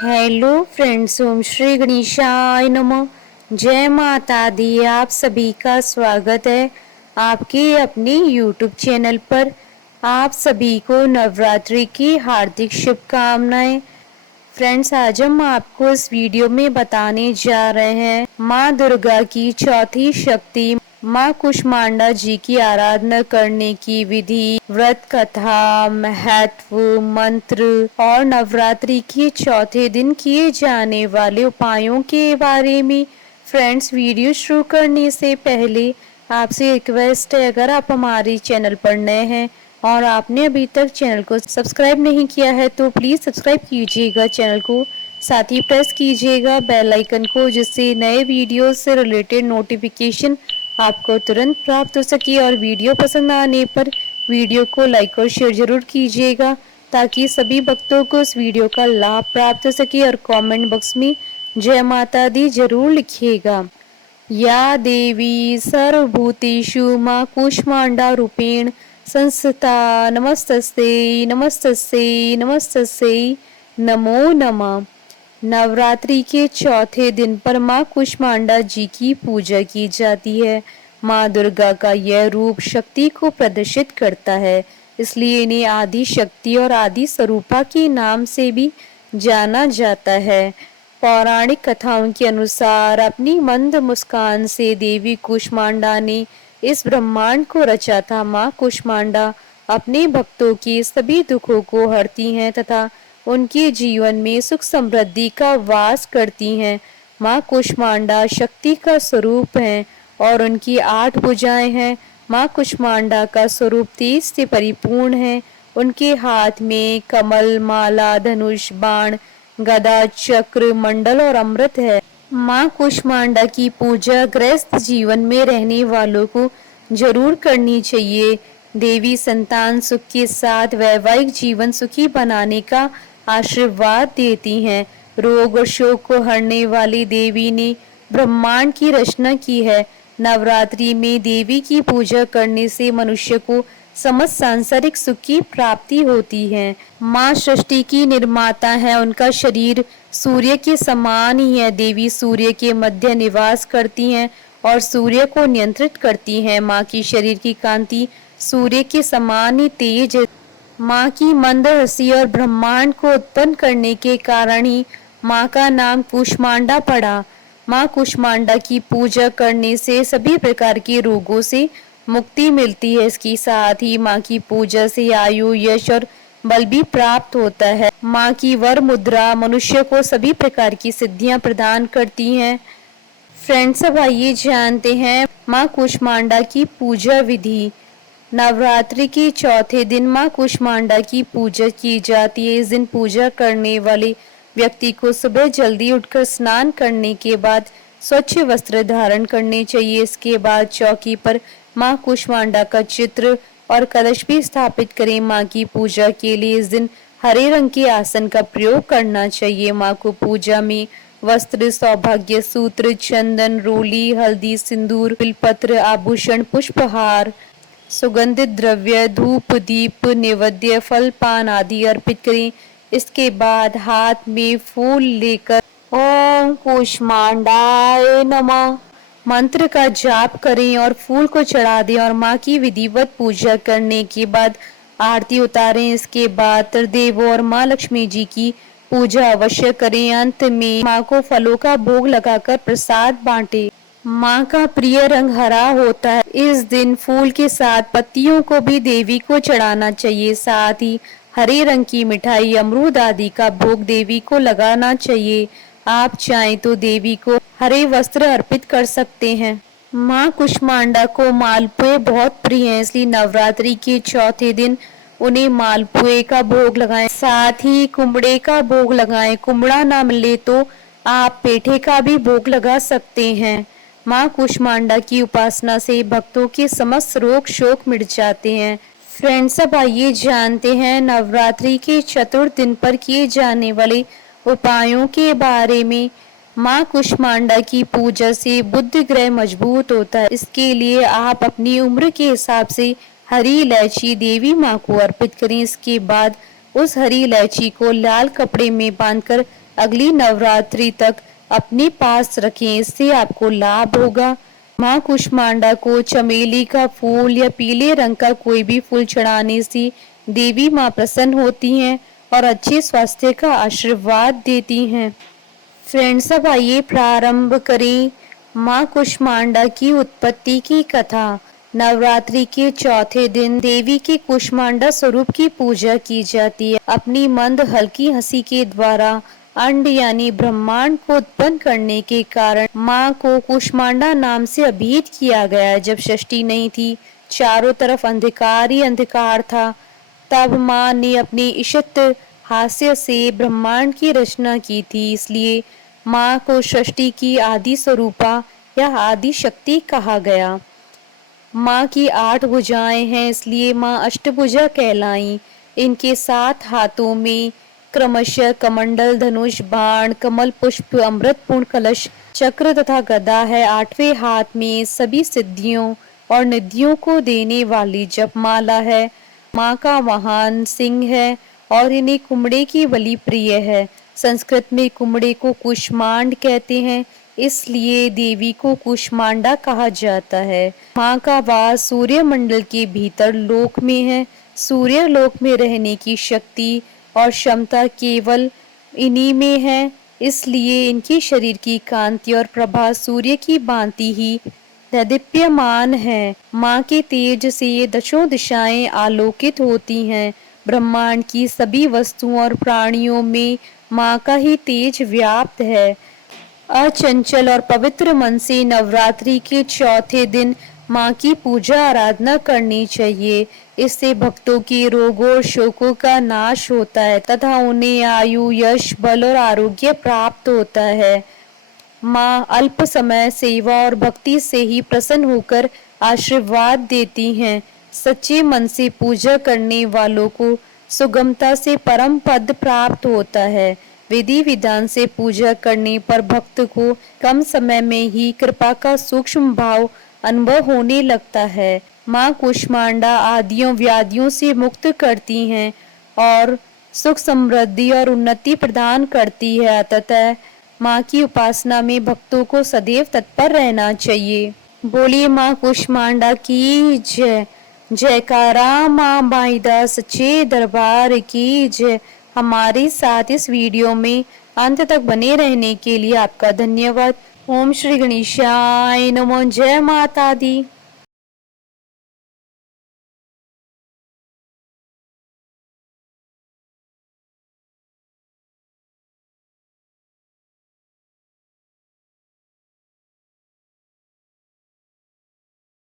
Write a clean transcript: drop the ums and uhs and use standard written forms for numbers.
Hello friends, ओम श्री गणेशाय नमः। जय माता दी। आप सभी का स्वागत है आपके अपने यूट्यूब चैनल पर। आप सभी को नवरात्रि की हार्दिक शुभकामनाएं। फ्रेंड्स, आज हम आपको इस वीडियो में बताने जा रहे हैं माँ दुर्गा की चौथी शक्ति माँ कुष्मांडा जी की आराधना करने की विधि, व्रत कथा, महत्व, मंत्र और नवरात्रि के चौथे दिन किए जाने वाले उपायों के बारे में। फ्रेंड्स, वीडियो शुरू करने से पहले आपसे रिक्वेस्ट है, अगर आप हमारे चैनल पर नए हैं और आपने अभी तक चैनल को सब्सक्राइब नहीं किया है तो प्लीज़ सब्सक्राइब कीजिएगा चैनल को, साथ ही प्रेस कीजिएगा बेल आइकन को, जिससे नए वीडियो से रिलेटेड नोटिफिकेशन आपको तुरंत प्राप्त हो सके। और वीडियो पसंद आने पर वीडियो को लाइक और शेयर जरूर कीजिएगा ताकि सभी भक्तों को इस वीडियो का लाभ प्राप्त हो सके। और कमेंट बॉक्स में जय माता दी जरूर लिखिएगा। या देवी सर्वभूतेषु माँ कूष्मांडा रूपेण संस्थिता नमस्तस्यै नमस्तस्यै नमस्तस्यै नमो नमः। नवरात्रि के चौथे दिन पर माँ कुष्मांडा जी की पूजा की जाती है। माँ दुर्गा का यह रूप शक्ति को प्रदर्शित करता है, इसलिए इन्हें आदि शक्ति और आदि स्वरूपा के नाम से भी जाना जाता है। पौराणिक कथाओं के अनुसार अपनी मंद मुस्कान से देवी कुष्मांडा ने इस ब्रह्मांड को रचा था। माँ कुष्मांडा अपने भक्तों के सभी दुखों को हरती हैं तथा उनके जीवन में सुख समृद्धि का वास करती हैं। माँ कुष्मांडा शक्ति का स्वरूप है और उनकी 8 भुजाएं हैं। माँ कुष्मांडा का स्वरूप तेज से परिपूर्ण है। उनके हाथ में कमल, माला, धनुष, बाण, गदा, चक्र, मंडल और अमृत है। माँ कुष्मांडा की पूजा गृहस्थ जीवन में रहने वालों को जरूर करनी चाहिए। देवी संतान सुख के साथ वैवाहिक जीवन सुखी बनाने का आशीर्वाद देती हैं। रोग और शोक को हरने वाली देवी ने ब्रह्मांड की रचना की है। नवरात्रि में देवी की पूजा करने से मनुष्य को समस्त सांसारिक सुख की प्राप्ति होती है। माँ सृष्टि की निर्माता है, उनका शरीर सूर्य के समान ही है। देवी सूर्य के मध्य निवास करती हैं और सूर्य को नियंत्रित करती हैं। माँ की शरीर की कांति सूर्य के समान ही तेज है। माँ की मंद हंसी और ब्रह्मांड को उत्पन्न करने के कारण ही माँ का नाम कुष्मांडा पड़ा। माँ कुष्मांडा की पूजा करने से सभी प्रकार के रोगों से मुक्ति मिलती है। इसके साथ ही माँ की पूजा से आयु, यश और बल भी प्राप्त होता है। माँ की वर मुद्रा मनुष्य को सभी प्रकार की सिद्धियां प्रदान करती हैं। फ्रेंड्स, अब आइए जानते हैं माँ कुष्मांडा की पूजा विधि। नवरात्रि के चौथे दिन माँ कुष्मांडा की पूजा की जाती है। इस दिन पूजा करने वाले व्यक्ति को सुबह जल्दी उठकर स्नान करने के बाद स्वच्छ वस्त्र धारण करने चाहिए। इसके बाद चौकी पर माँ कुष्मांडा का चित्र और कलश भी स्थापित करें। माँ की पूजा के लिए इस दिन हरे रंग के आसन का प्रयोग करना चाहिए। माँ को पूजा में वस्त्र, सौभाग्य सूत्र, चंदन, रोली, हल्दी, सिंदूर, बिलपत्र, आभूषण, पुष्पहार, सुगंधित द्रव्य, धूप, दीप, नैवेद्य, फल, पान आदि अर्पित करें। इसके बाद हाथ में फूल लेकर ओम कुष्मांडाय नमः मंत्र का जाप करें और फूल को चढ़ा दें और माँ की विधिवत पूजा करने के बाद आरती उतारें। इसके बाद त्रिदेव और माँ लक्ष्मी जी की पूजा अवश्य करें। अंत में माँ को फलों का भोग लगाकर प्रसाद बांटें। माँ का प्रिय रंग हरा होता है। इस दिन फूल के साथ पत्तियों को भी देवी को चढ़ाना चाहिए। साथ ही हरे रंग की मिठाई, अमरूद आदि का भोग देवी को लगाना चाहिए। आप चाहें तो देवी को हरे वस्त्र अर्पित कर सकते हैं। माँ कुष्मांडा को मालपुए बहुत प्रिय हैं, इसलिए नवरात्रि के चौथे दिन उन्हें मालपुए का भोग लगाएं। साथ ही कुमड़े का भोग लगाएं। कुमड़ा ना मिले तो आप पेठे का भी भोग लगा सकते हैं। माँ कुष्मांडा की उपासना से भक्तों के समस्त रोग शोक मिट जाते हैं। फ्रेंड्स, अब आइए जानते हैं नवरात्रि के चतुर्थ दिन पर किए जाने वाले उपायों के बारे में। माँ कुष्मांडा की पूजा से बुद्धि ग्रह मजबूत होता है। इसके लिए आप अपनी उम्र के हिसाब से हरी इलायची देवी माँ को अर्पित करें। इसके बाद उस हरी इलायची को लाल कपड़े में बांधकर अगली नवरात्रि तक अपने पास रखें, इससे आपको लाभ होगा। माँ कुष्मांडा को चमेली का फूल या पीले रंग का कोई भी फूल चढ़ाने से देवी माँ प्रसन्न होती हैं और अच्छे स्वास्थ्य का आशीर्वाद देती हैं। फ्रेंड्स, अब आइए प्रारंभ करें माँ कुष्मांडा की उत्पत्ति की कथा। नवरात्रि के चौथे दिन देवी के कुष्मांडा स्वरूप की पूजा की जाती है। अपनी मंद हल्की हंसी के द्वारा अंड यानी ब्रह्मांड को उत्पन्न करने के कारण माँ को कुष्मांडा नाम से अभिहित किया गया। जब षष्ठी नहीं थी, चारों तरफ अंधकार ही अंधकार था, तब माँ ने अपने इष्ट हास्य से ब्रह्मांड की रचना की थी। इसलिए माँ को सृष्टि की आदि स्वरूपा या आदि शक्ति कहा गया। माँ की 8 भुजाएं हैं, इसलिए माँ अष्टभुजा कहलाई। इनके 7 हाथों में क्रमशः कमंडल, धनुष, बाण, कमल पुष्प, अमृतपूर्ण कलश, चक्र तथा गदा है। 8वें हाथ में सभी सिद्धियों और निधियों को देने वाली जपमाला है। माँ का वाहन सिंह है और इन्हें कुमड़े की बलि प्रिय है। संस्कृत में कुमड़े को कुष्मांड कहते हैं, इसलिए देवी को कुष्मांडा कहा जाता है। माँ का वास सूर्य मंडल के भीतर लोक में है। सूर्य लोक में रहने की शक्ति और क्षमता केवल इन्हीं में है, इसलिए इनके शरीर की कांति और प्रभा सूर्य की भांति ही दैदीप्यमान है। माँ के तेज से ये दशों दिशाएं आलोकित होती हैं। ब्रह्मांड की सभी वस्तुओं और प्राणियों में माँ का ही तेज व्याप्त है। अचंचल और पवित्र मन से नवरात्रि के चौथे दिन माँ की पूजा आराधना करनी चाहिए। इससे भक्तों के रोगों और शोकों का नाश होता है तथा उन्हें आयु, यश, बल और आरोग्य प्राप्त होता है। माँ अल्प समय सेवा और भक्ति से ही प्रसन्न होकर आशीर्वाद देती हैं। सच्चे मन से पूजा करने वालों को सुगमता से परम पद प्राप्त होता है। विधि विधान से पूजा करने पर भक्त को कम समय में ही कृपा का सूक्ष्म भाव अनुभव होने लगता है। माँ कुष्मांडा आदियों व्याधियों से मुक्त करती हैं और सुख, समृद्धि और उन्नति प्रदान करती है। अतः माँ की उपासना में भक्तों को सदैव तत्पर रहना चाहिए। बोलिए माँ कुष्मांडा की जय। जयकारा माँ बाईदा सच्चे दरबार की जय। हमारे साथ इस वीडियो में अंत तक बने रहने के लिए आपका धन्यवाद। ओम श्री गणेशाय नमो। जय माता दी।